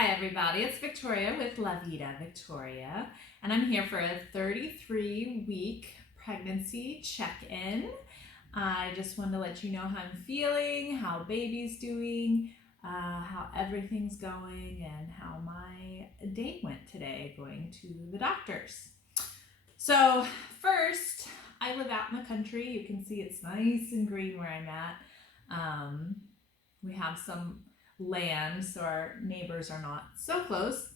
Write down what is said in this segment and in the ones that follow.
Hi everybody, it's Victoria with La Vida Victoria, and I'm here for a 33-week pregnancy check-in. I just wanted to let you know how I'm feeling, how baby's doing, how everything's going, and how my day went today going to the doctor's. So first, I live out in the country. You can see it's nice and green where I'm at. We have some land, so our neighbors are not so close,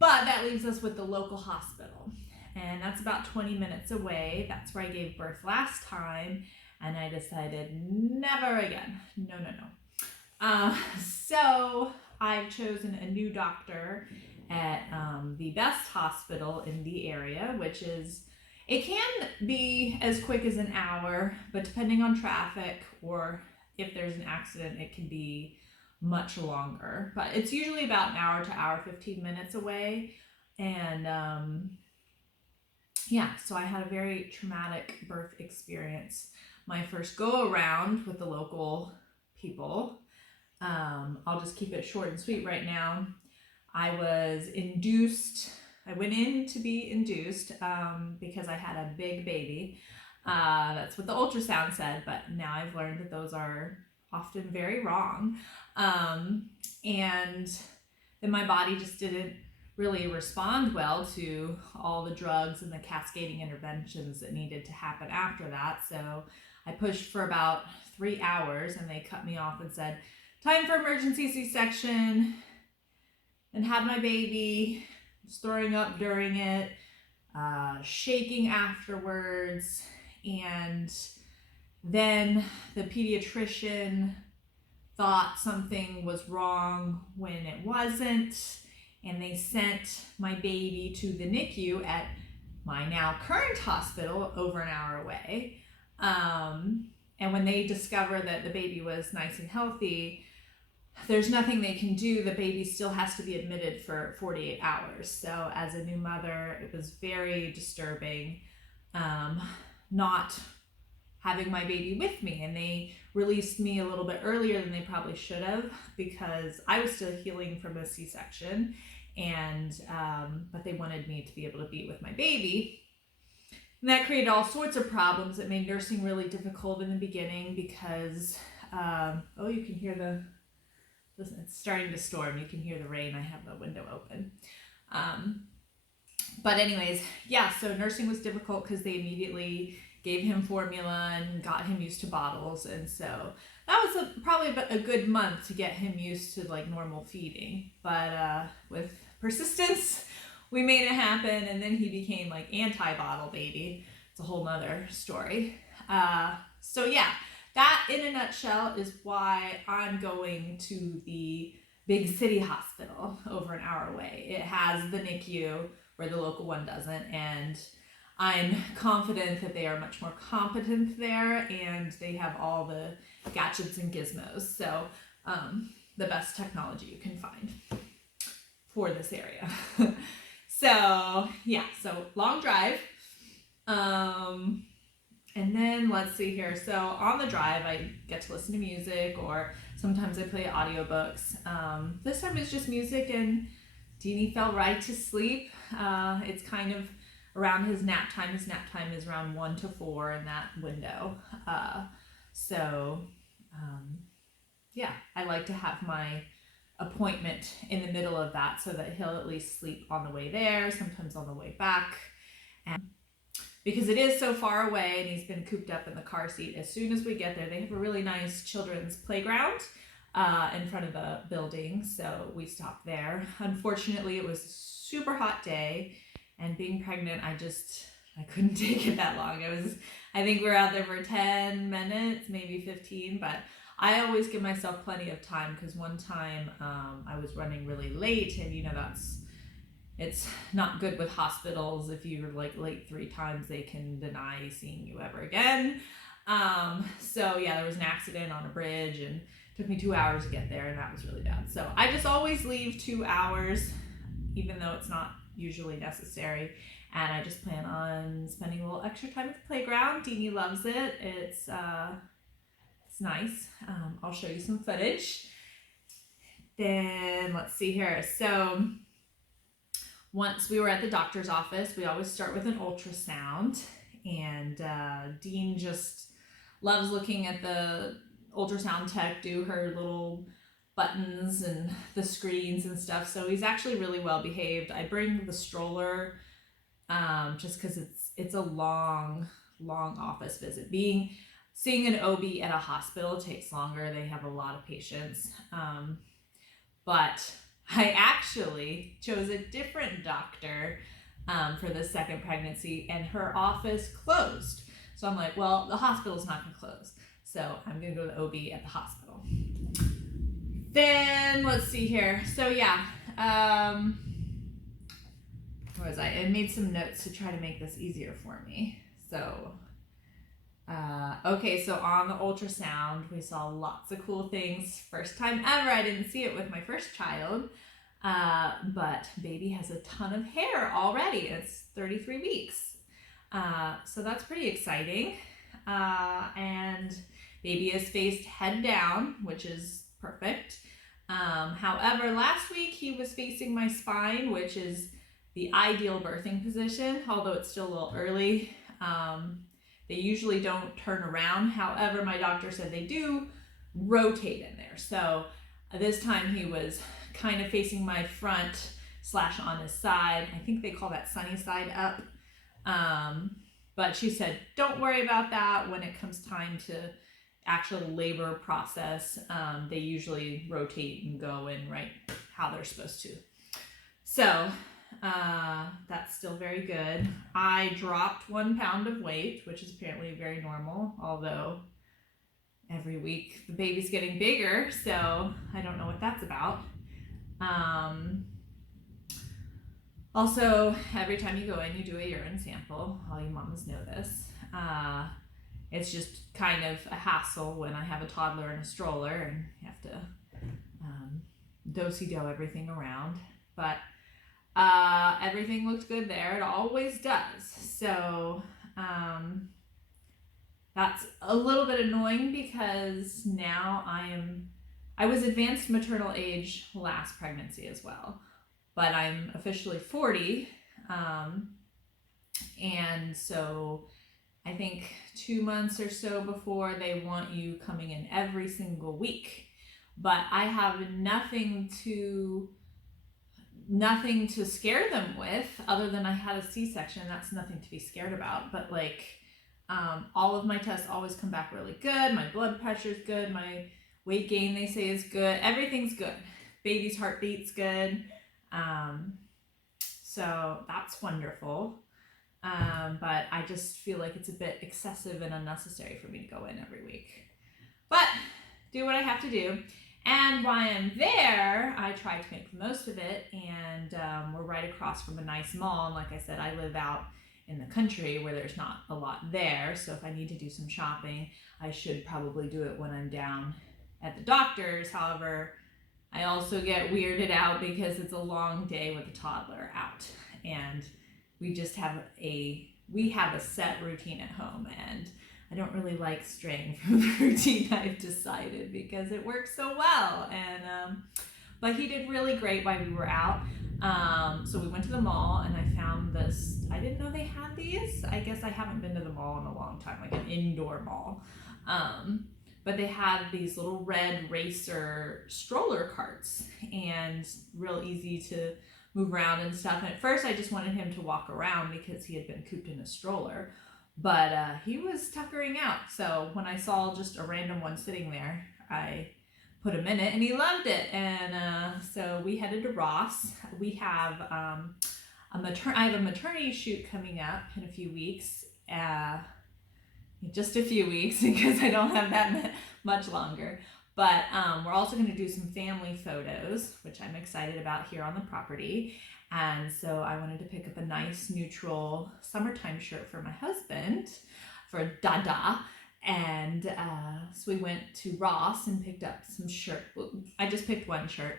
but that leaves us with the local hospital, and that's about 20 minutes away. That's where I gave birth last time, and I decided never again. No. So I've chosen a new doctor at the best hospital in the area, which is, it can be as quick as an hour, but depending on traffic or if there's an accident, it can be much longer. But it's usually about an hour to hour 15 minutes away. And so I had a very traumatic birth experience. My first go around with the local people. I'll just keep it short and sweet right now. I was induced. I went in to be induced because I had a big baby. That's what the ultrasound said, but now I've learned that those are often very wrong. And then my body just didn't really respond well to all the drugs and the cascading interventions that needed to happen after that. So I pushed for about 3 hours and they cut me off and said, time for emergency C-section, and had my baby, was throwing up during it, shaking afterwards. And then the pediatrician thought something was wrong when it wasn't, and they sent my baby to the NICU at my now current hospital over an hour away. And when they discover that the baby was nice and healthy, there's nothing they can do. The baby still has to be admitted for 48 hours. So as a new mother, it was very disturbing. Not having my baby with me, and they released me a little bit earlier than they probably should have because I was still healing from a C-section, and but they wanted me to be able to be with my baby, and that created all sorts of problems. It made nursing really difficult in the beginning because you can hear listen, it's starting to storm. You can hear the rain. I have the window open. But anyways, so nursing was difficult because they immediately gave him formula and got him used to bottles. And so that was probably a good month to get him used to like normal feeding. But with persistence, we made it happen. And then he became like anti-bottle baby. It's a whole nother story. That in a nutshell is why I'm going to the big city hospital over an hour away. It has the NICU where the local one doesn't, and I'm confident that they are much more competent there, and they have all the gadgets and gizmos. So the best technology you can find for this area. So long drive. And then let's see here. So on the drive, I get to listen to music, or sometimes I play audiobooks. This time it's just music, and Deanie fell right to sleep. It's kind of around his nap time. His nap time is around 1 to 4 in that window. I like to have my appointment in the middle of that so that he'll at least sleep on the way there, sometimes on the way back. And because it is so far away and he's been cooped up in the car seat, as soon as we get there, they have a really nice children's playground in front of the building, so we stopped there. Unfortunately, it was a super hot day, and being pregnant, I couldn't take it that long. I think we were out there for 10 minutes, maybe 15, but I always give myself plenty of time because one time I was running really late, and it's not good with hospitals. If you're like late 3 times, they can deny seeing you ever again. There was an accident on a bridge, and it took me 2 hours to get there, and that was really bad. So I just always leave 2 hours, even though it's not usually necessary. And I just plan on spending a little extra time at the playground. Deanie loves it. It's nice. I'll show you some footage. then let's see here. So once we were at the doctor's office, we always start with an ultrasound, and Dean just loves looking at the ultrasound tech do her little buttons and the screens and stuff. So he's actually really well behaved. I bring the stroller just because it's a long office visit. Seeing an OB at a hospital takes longer. They have a lot of patients. But I actually chose a different doctor for the second pregnancy, and her office closed. So I'm like, well, the hospital's not going to close. So I'm going to go to the OB at the hospital. Then let's see here. So yeah, where was I? I made some notes to try to make this easier for me. So, okay, so on the ultrasound, we saw lots of cool things. First time ever, I didn't see it with my first child, but baby has a ton of hair already. It's 33 weeks. So that's pretty exciting. And baby is faced head down, which is perfect. However, last week he was facing my spine, which is the ideal birthing position, although it's still a little early. They usually don't turn around. However, my doctor said they do rotate in there. So this time he was kind of facing my front / on his side. I think they call that sunny side up. But she said, don't worry about that. When it comes time to actual labor process, they usually rotate and go in right how they're supposed to. So that's still very good. I dropped 1 pound of weight, which is apparently very normal, although every week the baby's getting bigger, so I don't know what that's about. Also, every time you go in, you do a urine sample. All you mamas know this. It's just kind of a hassle when I have a toddler in a stroller and you have to do-si-do everything around. But everything looked good there. It always does. So that's a little bit annoying because now I was advanced maternal age last pregnancy as well, but I'm officially 40. And so I think 2 months or so before they want you coming in every single week, but I have nothing to scare them with other than I had a C-section. That's nothing to be scared about, but like all of my tests always come back really good. My blood pressure's good. My weight gain, they say, is good. Everything's good. Baby's heartbeat's good. So that's wonderful. But I just feel like it's a bit excessive and unnecessary for me to go in every week. But do what I have to do. And while I'm there, I try to make the most of it. And we're right across from a nice mall. And like I said, I live out in the country where there's not a lot there. So if I need to do some shopping, I should probably do it when I'm down at the doctor's. However, I also get weirded out because it's a long day with a toddler out. And we just have a set routine at home, and I don't really like straying from the routine I've decided because it works so well. And but he did really great while we were out. So we went to the mall and I found this. I didn't know they had these. I guess I haven't been to the mall in a long time, like an indoor mall. But they had these little red racer stroller carts and real easy to move around and stuff. And at first I just wanted him to walk around because he had been cooped in a stroller, but he was tuckering out. So when I saw just a random one sitting there, I put him in it and he loved it. And so we headed to Ross. We have I have a maternity shoot coming up in a few weeks. Just a few weeks because I don't have that much longer. But we're also going to do some family photos, which I'm excited about here on the property. And so I wanted to pick up a nice neutral summertime shirt for my husband, for Dada. And so we went to Ross and picked up some shirt. I just picked one shirt.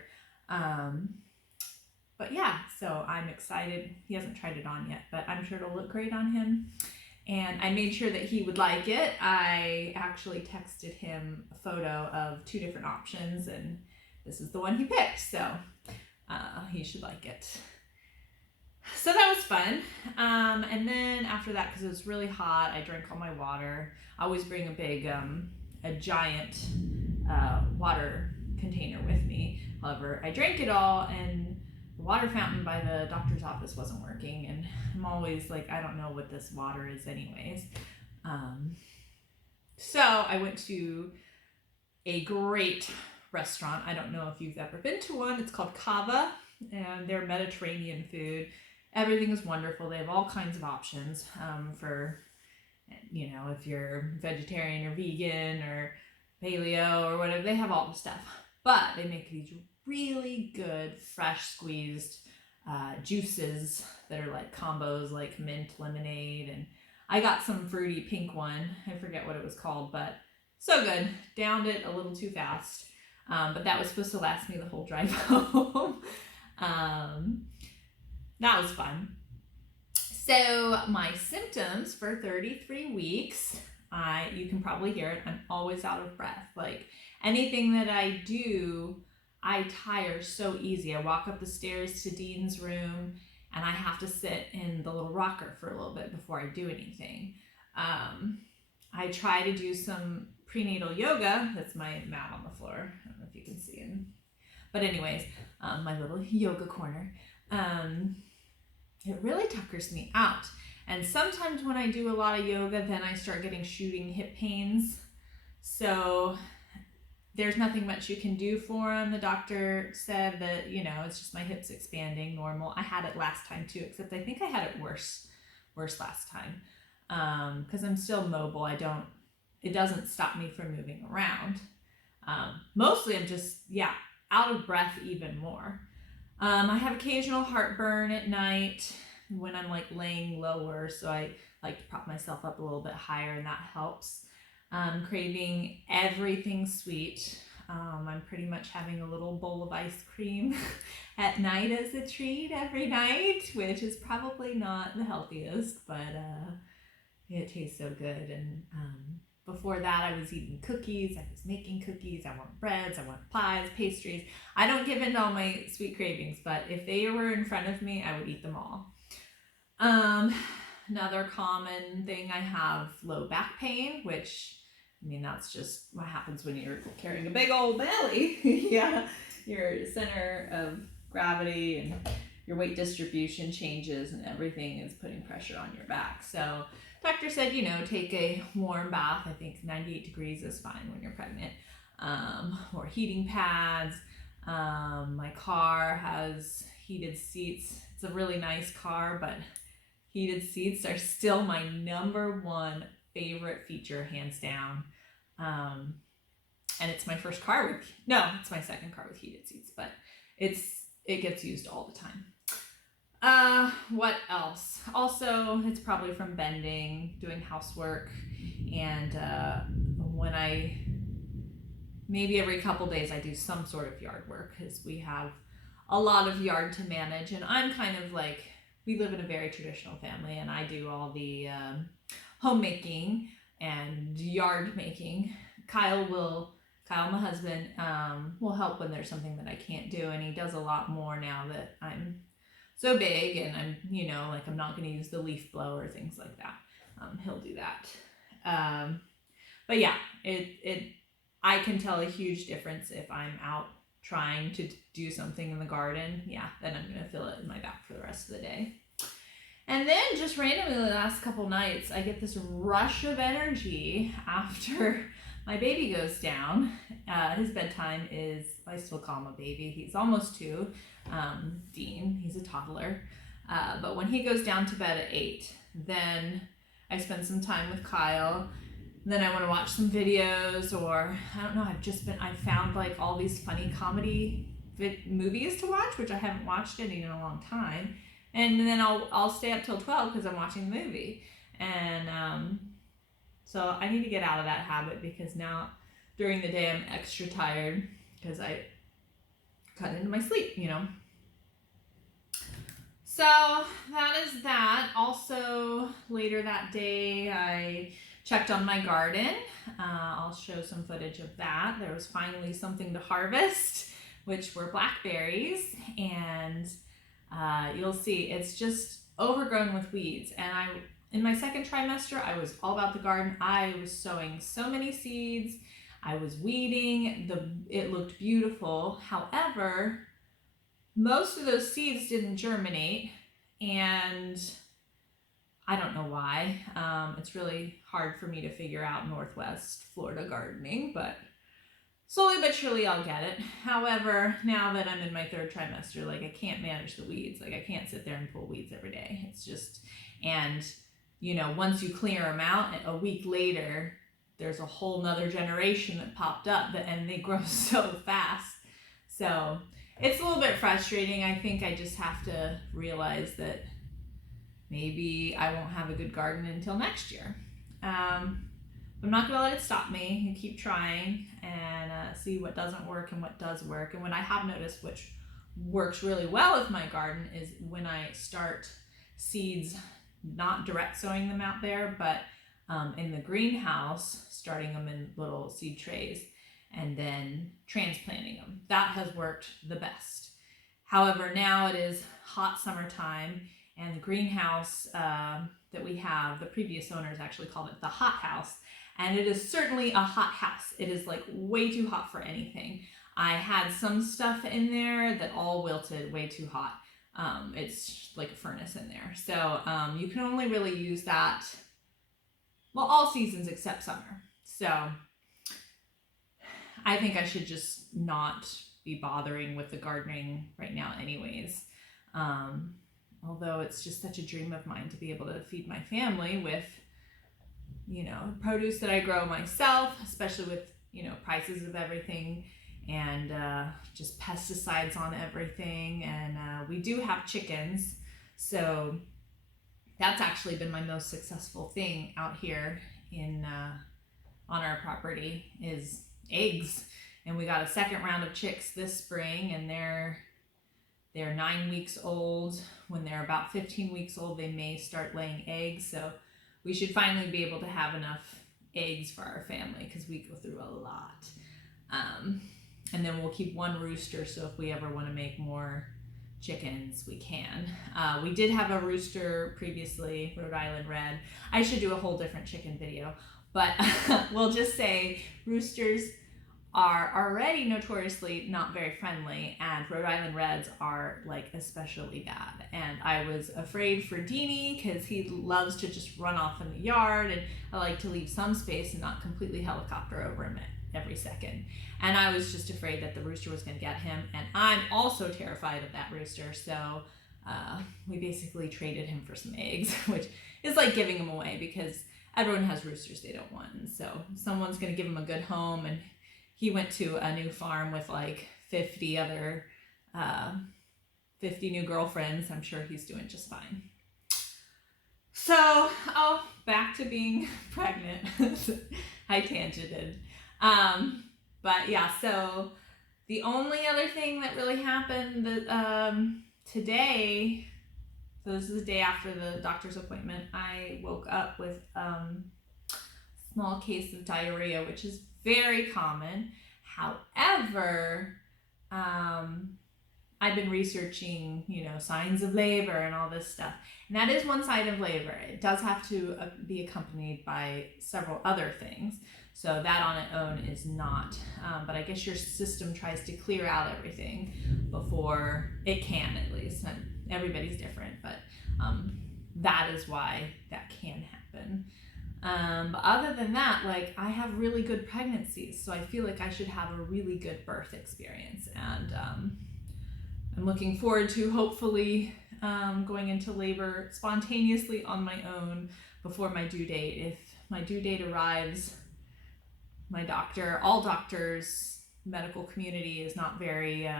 But yeah, so I'm excited. He hasn't tried it on yet, but I'm sure it'll look great on him. And I made sure that he would like it. I actually texted him a photo of 2 different options, and this is the one he picked, so he should like it. So that was fun. And then after that, because it was really hot, I drank all my water. I always bring a giant water container with me. However, I drank it all, and the water fountain by the doctor's office wasn't working, and I'm always like, I don't know what this water is anyways. So I went to a great restaurant. I don't know if you've ever been to one. It's called Cava, and they're Mediterranean food. Everything is wonderful. They have all kinds of options for, you know, if you're vegetarian or vegan or paleo or whatever, they have all the stuff. But they make these really good fresh squeezed juices that are like combos, like mint lemonade, and I got some fruity pink one. I forget what it was called, but so good. Downed it a little too fast, but that was supposed to last me the whole drive home. That was fun. So my symptoms for 33 weeks, you can probably hear it, I'm always out of breath. Like anything that I do, I tire so easy. I walk up the stairs to Dean's room and I have to sit in the little rocker for a little bit before I do anything. I try to do some prenatal yoga. That's my mat on the floor. I don't know if you can see it. But anyways, my little yoga corner. It really tuckers me out. And sometimes when I do a lot of yoga, then I start getting shooting hip pains. So there's nothing much you can do for them. The doctor said that, you know, it's just my hips expanding, normal. I had it last time too, except I think I had it worse last time. Because I'm still mobile. It doesn't stop me from moving around. Mostly I'm just, out of breath even more. I have occasional heartburn at night when I'm like laying lower, so I like to prop myself up a little bit higher, and that helps. Craving everything sweet. I'm pretty much having a little bowl of ice cream at night as a treat every night, which is probably not the healthiest, but it tastes so good. And before that, I was eating cookies. I was making cookies. I want breads. I want pies, pastries. I don't give in to all my sweet cravings, but if they were in front of me, I would eat them all. Another common thing, I have low back pain, which, I mean, that's just what happens when you're carrying a big old belly. Your center of gravity and your weight distribution changes, and everything is putting pressure on your back. So doctor said, you know, take a warm bath. I think 98 degrees is fine when you're pregnant. Or heating pads. My car has heated seats. It's a really nice car, but heated seats are still my number one favorite feature, hands down. And it's my first car it's my second car with heated seats, but it gets used all the time. What else? Also, it's probably from bending, doing housework, and when maybe every couple days I do some sort of yard work, because we have a lot of yard to manage, and I'm kind of like, we live in a very traditional family, and I do all the homemaking and yard making. Kyle, my husband, will help when there's something that I can't do, and he does a lot more now that I'm so big, and I'm, you know, like I'm not going to use the leaf blower, things like that. He'll do that. But yeah, I can tell a huge difference if I'm out trying to do something in the garden. Yeah, then I'm going to feel it in my back for the rest of the day. And then just randomly the last couple nights, I get this rush of energy after my baby goes down. His bedtime is, I still call him a baby. He's almost 2. Dean, he's a toddler. But when he goes down to bed at 8, then I spend some time with Kyle. Then I want to watch some videos, or I don't know, I found like all these funny comedy movies to watch, which I haven't watched any in a long time. And then I'll stay up till 12 because I'm watching the movie. And so I need to get out of that habit, because now during the day I'm extra tired because I cut into my sleep, you know. So that is that. Also, later that day, I checked on my garden. I'll show some footage of that. There was finally something to harvest, which were blackberries, and you'll see it's just overgrown with weeds. And in my second trimester, I was all about the garden. I was sowing so many seeds. I was weeding. It looked beautiful. However, most of those seeds didn't germinate, and I don't know why. It's really hard for me to figure out Northwest Florida gardening, but slowly but surely I'll get it. However, now that I'm in my third trimester, like, I can't manage the weeds. Like, I can't sit there and pull weeds every day. It's just, and you know, once you clear them out, a week later, there's a whole nother generation that popped up, and they grow so fast. So it's a little bit frustrating. I think I just have to realize that maybe I won't have a good garden until next year. I'm not going to let it stop me, and keep trying and see what doesn't work and what does work. And what I have noticed, which works really well with my garden, is when I start seeds, not direct sowing them out there, but in the greenhouse, starting them in little seed trays and then transplanting them. That has worked the best. However, now it is hot summertime, and the greenhouse that we have, the previous owners actually called it the hot house, and it is certainly a hot house. It is like way too hot for anything. I had some stuff in there that all wilted, way too hot. It's like a furnace in there. So you can only really use that, well, all seasons except summer. So I think I should just not be bothering with the gardening right now anyways. Although it's just such a dream of mine to be able to feed my family with, you know, produce that I grow myself, especially with, you know, prices of everything, and just pesticides on everything. And we do have chickens, so that's actually been my most successful thing out here in on our property, is eggs. And we got a second round of chicks this spring, and they're 9 weeks old. When they're about 15 weeks old, they may start laying eggs. So we should finally be able to have enough eggs for our family, because we go through a lot. And then we'll keep one rooster, so if we ever want to make more chickens, we can. We did have a rooster previously, Rhode Island Red. I should do a whole different chicken video, but we'll just say roosters are already notoriously not very friendly, and Rhode Island Reds are like especially bad. And I was afraid for Deanie, because he loves to just run off in the yard, and I like to leave some space and not completely helicopter over him every second. And I was just afraid that the rooster was going to get him, and I'm also terrified of that rooster. So we basically traded him for some eggs, which is like giving him away, because everyone has roosters they don't want, and so someone's going to give him a good home. And he went to a new farm with like 50 new girlfriends. I'm sure he's doing just fine. So, back to being pregnant. I tangented. But yeah, so the only other thing that really happened that today, so this is the day after the doctor's appointment, I woke up with small case of diarrhea, which is very common. However, I've been researching, you know, signs of labor and all this stuff. And that is one side of labor. It does have to be accompanied by several other things. So that on its own is not. But I guess your system tries to clear out everything before it can, at least. And everybody's different, but that is why that can happen. But other than that, like, I have really good pregnancies, so I feel like I should have a really good birth experience. And I'm looking forward to hopefully going into labor spontaneously on my own before my due date. If my due date arrives, all doctors, medical community is not very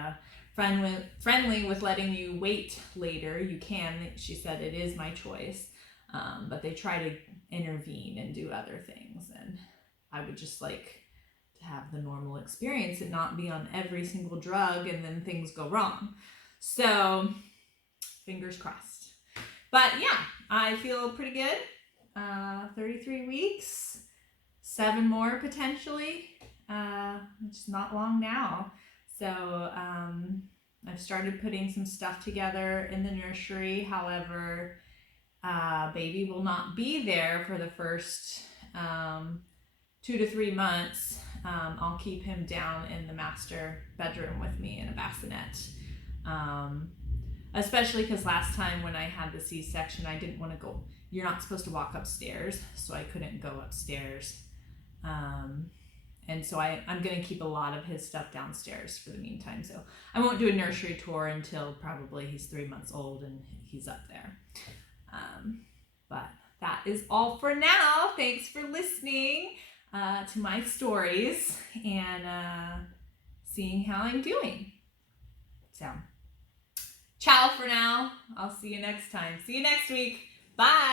friendly with letting you wait later. You can, she said, it is my choice, but they try to intervene and do other things. And I would just like to have the normal experience and not be on every single drug and then things go wrong. So fingers crossed. But yeah, I feel pretty good. 33 weeks, 7 more potentially. It's not long now. So I've started putting some stuff together in the nursery. However, baby will not be there for the first 2 to 3 months. I'll keep him down in the master bedroom with me in a bassinet. Especially because last time when I had the C-section, I didn't want to go. You're not supposed to walk upstairs, so I couldn't go upstairs. And so I'm going to keep a lot of his stuff downstairs for the meantime. So I won't do a nursery tour until probably he's 3 months old and he's up there. But that is all for now. Thanks for listening to my stories and seeing how I'm doing. So, ciao for now. I'll see you next time. See you next week. Bye.